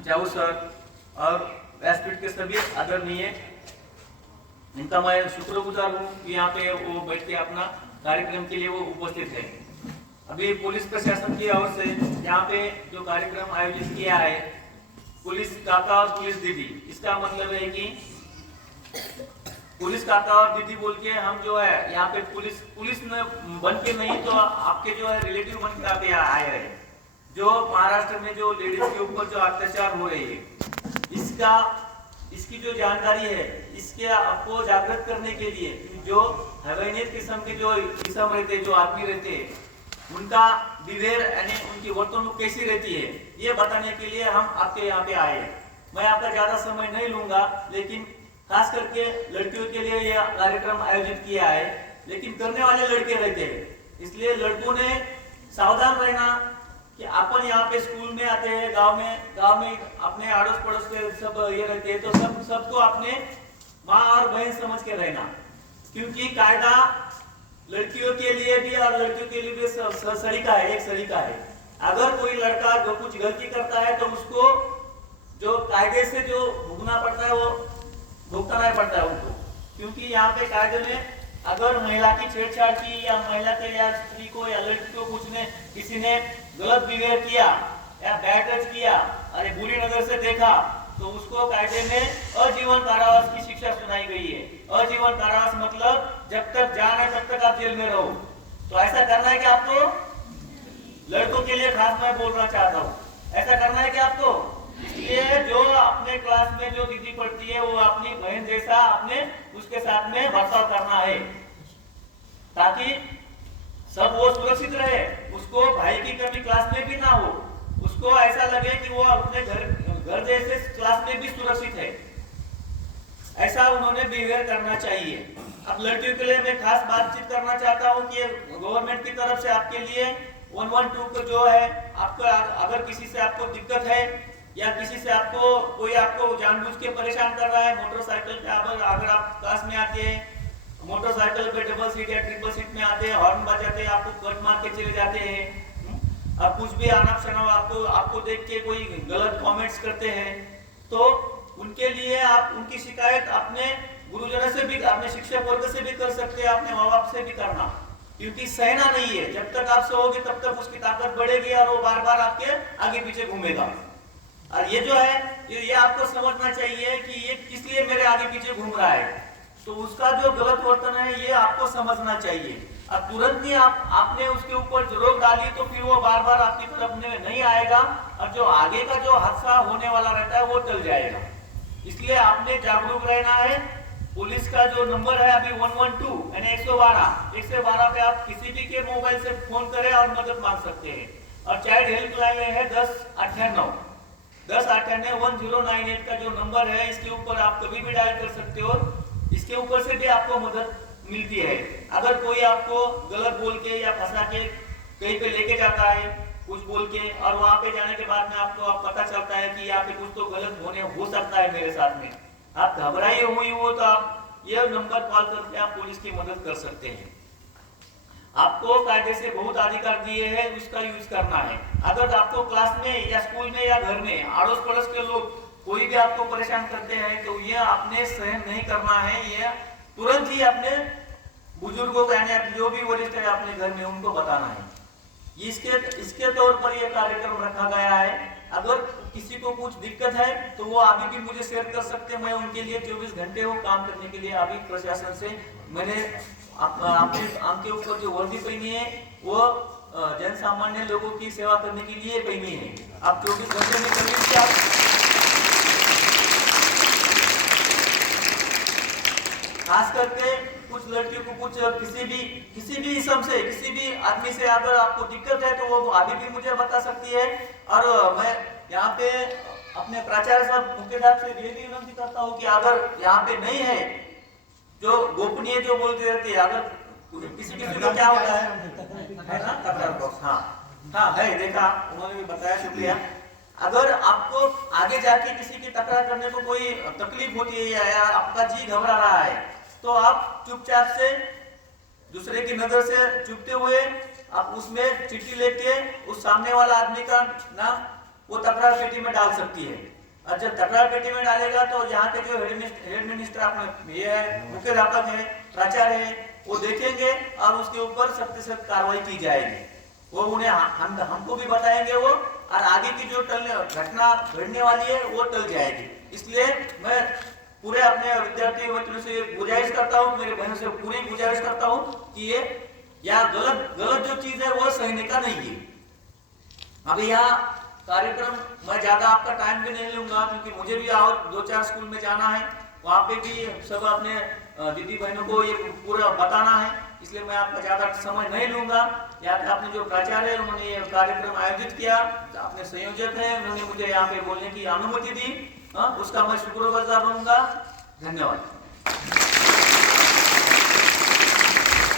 चाऊ सर और व्यासपीठ के सभी आदरणीय, इनका मैं शुक्रगुजार हूँ कि यहाँ पे वो बैठ के अपना कार्यक्रम के लिए वो उपस्थित है। अभी पुलिस प्रशासन की ओर से यहाँ पे जो कार्यक्रम आयोजित किया है, पुलिस काका और पुलिस दीदी, इसका मतलब है कि पुलिस काका और दीदी बोल के हम जो है यहाँ पे पुलिस बन के नहीं तो आपके जो है रिलेटिव बन के आप यहाँ आए हैं। जो महाराष्ट्र में जो लेडीज के ऊपर जो अत्याचार हो रही है, इसकी जो जानकारी है, इसके आपको जागृत करने के लिए जो हैवानियत किस्म के जो किस्म रहते हैं, जो आदमी रहते हैं, उनका बिहेवियर यानी उनकी वर्तणूक कैसी रहती है, ये बताने के लिए हम आपके यहाँ पे आए हैं। मैं आपका ज्यादा समय नहीं लूंगा, लेकिन खास करके लड़कियों के लिए यह कार्यक्रम आयोजित किया है, लेकिन करने वाले लड़के रहते हैं, इसलिए लड़कों ने सावधान रहना कि अपन यहाँ पे स्कूल में आते हैं, गांव में अपने आड़ोस पड़ोस के सब ये रहते हैं, तो सबको अपने माँ और बहन समझ के रहना, क्योंकि कायदा लड़कियों के लिए भी और लड़कियों के लिए भी सलीका है, एक सलीका है। अगर कोई लड़का जो कुछ गलती करता है तो उसको जो कायदे से जो भुगतना पड़ता है वो भुगतना पड़ता है उनको, क्योंकि यहाँ पे कायदे में अगर महिला की छेड़छाड़ की या महिला के या स्त्री को या लड़की को किसी ने गलत बिहेवियर किया या बैड टच किया, अरे बुरी नजर से देखा, तो उसको कायदे में आजीवन कारावास की शिक्षा सुनाई गई है। आजीवन कारावास मतलब जब तक जान है तब तक आप जेल में रहो। तो ऐसा करना है कि आपको, लड़कों के लिए खास मैं बोलना चाहता हूँ, ऐसा करना है कि आपको, इसलिए जो अपने क्लास में जो दीदी पढ़ती है वो अपनी बहन जैसा अपने उसके साथ में बर्ताव करना है, ताकि सब वो सुरक्षित रहे, उसको भाई की कमी क्लास में भी ना हो, उसको ऐसा लगे कि वो अपने घर जैसे क्लास में भी सुरक्षित है। ऐसा उन्होंने बिहेवियर करना चाहिए। अब लड़कियों के लिए मैं खास बातचीत करना चाहता हूँ कि गवर्नमेंट की तरफ से आपके लिए 112 को जो है, आपको अगर किसी से आपको दिक्कत है या किसी से कोई आपको जानबूझ के परेशान कर रहा है, मोटरसाइकिल पे अगर आप क्लास में आते हैं, मोटरसाइकिल पे डबल सीट या ट्रिपल सीट में आते हैं, हॉर्न बजाते हैं, आपको कट मार के चले जाते हैं, अब कुछ भी अनाप शनाप आपको देख के कोई गलत कमेंट्स करते हैं, तो उनके लिए आप उनकी शिकायत अपने गुरुजनों से भी, अपने शिक्षक वर्ग से भी कर सकते हैं, अपने माँ बाप से भी करना, क्योंकि सहना नहीं है। जब तक आप सहोगे तब तक उसकी ताकत बढ़ेगी और वो बार बार आपके आगे पीछे घूमेगा। और ये जो है ये आपको समझना चाहिए कि ये किस लिए मेरे आगे पीछे घूम रहा है, तो उसका जो गलत वर्तन है ये आपको समझना चाहिए। अब तुरंत ही आपने उसके ऊपर रोक डाली तो फिर वो बार बार आपकी तरफ नहीं आएगा और जो आगे का जो हादसा होने वाला रहता है वो टल जाएगा। इसलिए आपने जागरूक रहना है। पुलिस का जो नंबर है अभी 112 यानी 112 पे आप किसी भी के मोबाइल से फोन करें और मदद मांग सकते हैं। और चाइल्ड हेल्पलाइन है 1098 1098 का जो नंबर है, इसके ऊपर आप कभी भी डायल कर सकते हो। इसके ऊपर से भी आपको मदद मिलती है। अगर कोई आपको गलत बोल के या फंसा के कहीं पे लेके जाता है कुछ बोल के, और वहां पे जाने के बाद में आपको पता चलता है कि यहाँ पे कुछ तो गलत हो सकता है मेरे साथ में, आप घबराई हुई हो, तो आप यह नंबर कॉल करके आप पुलिस की मदद कर सकते हैं। आपको कायदे से बहुत अधिकार दिए हैं, उसका यूज करना है। अगर आपको क्लास में या स्कूल में या घर में अड़ोस पड़ोस के लोग कोई भी आपको परेशान करते हैं तो ये आपने सहन नहीं करना है, ये तुरंत ही अपने बुजुर्गों को यानी जो भी वरिष्ठ है अपने घर में उनको बताना है। इसके तौर पर यह कार्यक्रम रखा गया है। अगर किसी को कुछ दिक्कत है तो वो अभी भी मुझे शेयर कर सकते हैं, मैं उनके लिए 24 घंटे वो काम करने के लिए अभी प्रशासन से मैंने आपके ऊपर जो वर्दी पहनी है वो जन सामान्य लोगों की सेवा करने के लिए पहनी है। आप 24 घंटे में कभी आप खास करके कुछ लड़कियों को कुछ किसी भी इसम से किसी भी आदमी से अगर आपको दिक्कत है तो वो अभी भी मुझे बता सकती है। और मैं यहाँ पे अपने प्राचार्य साहब मुख्याध्यापक से ये भी विनती करता हूँ कि अगर यहाँ पे नहीं है जो गोपनीय जो बोलते रहते हैं, अगर किसी को क्या होता है ना तकरार बॉक्स, हाँ है, देखा उन्होंने भी बताया, शुक्रिया। अगर आपको आगे जाके किसी की तकरार करने को कोई तकलीफ होती है या आपका जी घबरा रहा है तो आप चुपचाप से दूसरे की नजर से चुपते हुए आप उसमें चिट्ठी लेके उस सामने वाला आदमी का नाम वो तकरार पेटी में डाल सकती है। और जब तकरार पेटी में डालेगा तो यहाँ के जो हेड मिनिस्टर अपने ये है, मुख्याध्यापक है, प्राचार्य है, वो देखेंगे और उसके ऊपर सख्त से सख्त कार्रवाई की जाएगी। वो उन्हें हमको भी बताएंगे वो, और आगे की जो घटना घटने वाली है वो टल जाएगी। इसलिए मैं पूरे अपने विद्यार्थी मित्रों से गुजारिश करता हूँ, मेरे बहनों से पूरी गुजारिश करता हूँ कि ये या गलत जो चीज है वो सहने का नहीं है। अभी यहाँ कार्यक्रम मैं ज्यादा आपका टाइम भी नहीं लूंगा, क्योंकि मुझे भी और 2-4 स्कूल में जाना है, वहाँ पे भी सब अपने दीदी बहनों को ये पूरा बताना है, इसलिए मैं आपका ज्यादा समय नहीं लूंगा। यहाँ पे अपने जो प्राचार्य है उन्होंने ये कार्यक्रम आयोजित किया, अपने संयोजक है उन्होंने मुझे यहाँ पे बोलने की अनुमति दी, उसका मैं शुक्रगुजार रहूंगा। धन्यवाद।